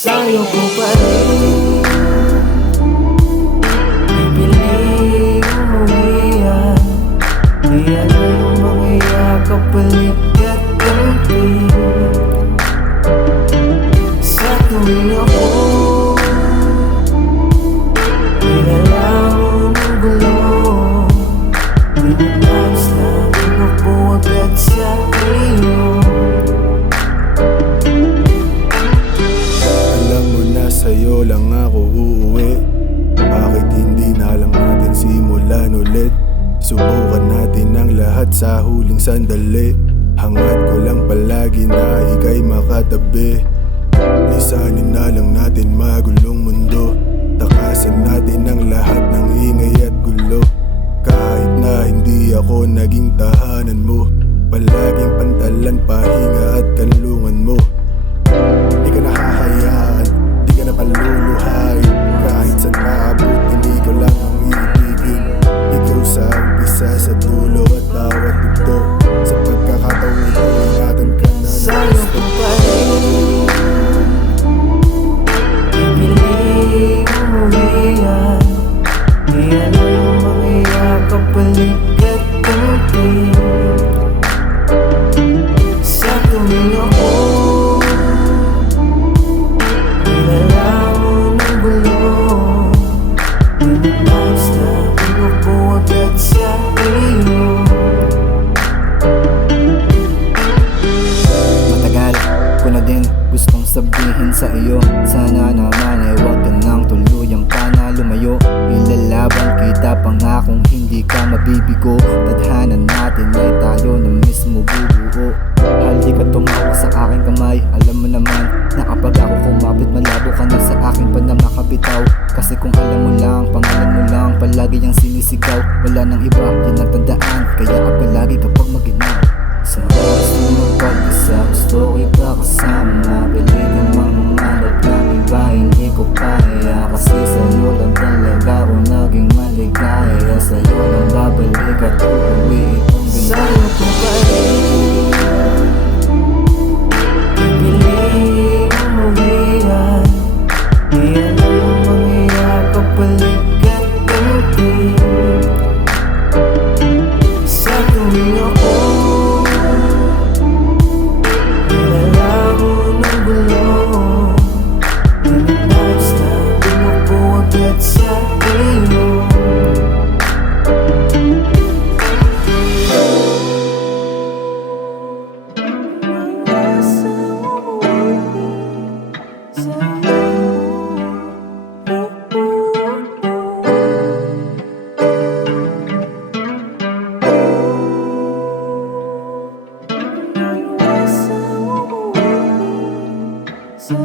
Sa'yo ko pa rin pipiling umuwian. Di ano yung mga yakap, balik at kampi. Sa tuwing ako nilalang ng gulo, pinanais na inupo agad sa iyo. Alam mo na sa'yo lang ako uuwi. Bakit hindi na lang natin simulan ulit? Subukan natin ang lahat sa huling sandali. Hangad ko lang palagi na ika'y makatabi. Lisanin na lang natin magulong mundo. Takasan natin ang lahat ng ingay at gulo. Kahit na hindi ako naging tahanan mo, palaging pantalan, pahinga at kanlungan mo. Di ka nakahayaan, di ka na paluluhain. Kahit saan maabot, hindi ko lang ang iibigin. Ikaw sa umpisa, sa dulo at bawat ito. Sa pagkakataong ito, ingatan ka na. Sa'yo ko pa rin pipiling umuwian. Di ano yung mga yakap, balik at kampi. Sa tuwing ako nilalang ng gulo, pinanais na inupo agad sa iyo. Matagal ko na din gustong sabihin sa iyo, sana naman ay huwag ka nang tuluyang ka na lumayo. Ilalaban kita, pangakong hindi ka mabibigo. Tadhanan natin ay tayo na mismo bubuo. Halika tumawa sa aking kamay, alam mo naman na kapag ako kumapit, malabo ka na sa akin pa na makabitaw. Kasi kung alam mo lang, pangalan mo lang palagi ang sinisigaw. Wala nang iba, yan ang tandaan, kaya ka palagi kapag maginaw. Sa oras na magpag-isa, gusto kita kasama. Pilitin mang humanap ng iba, hindi ko kaya. Kasi sa'yo lang talaga ako naging maligaya. Sa'yo lang babalik at uuwi itong Sa'yo ko pa rin pipiling umuwian. Di ano yung mga yakap, balik at kampi. Sa tuwing ako nilalang ng gulo, pinanais na inupo agad sa iyo. Say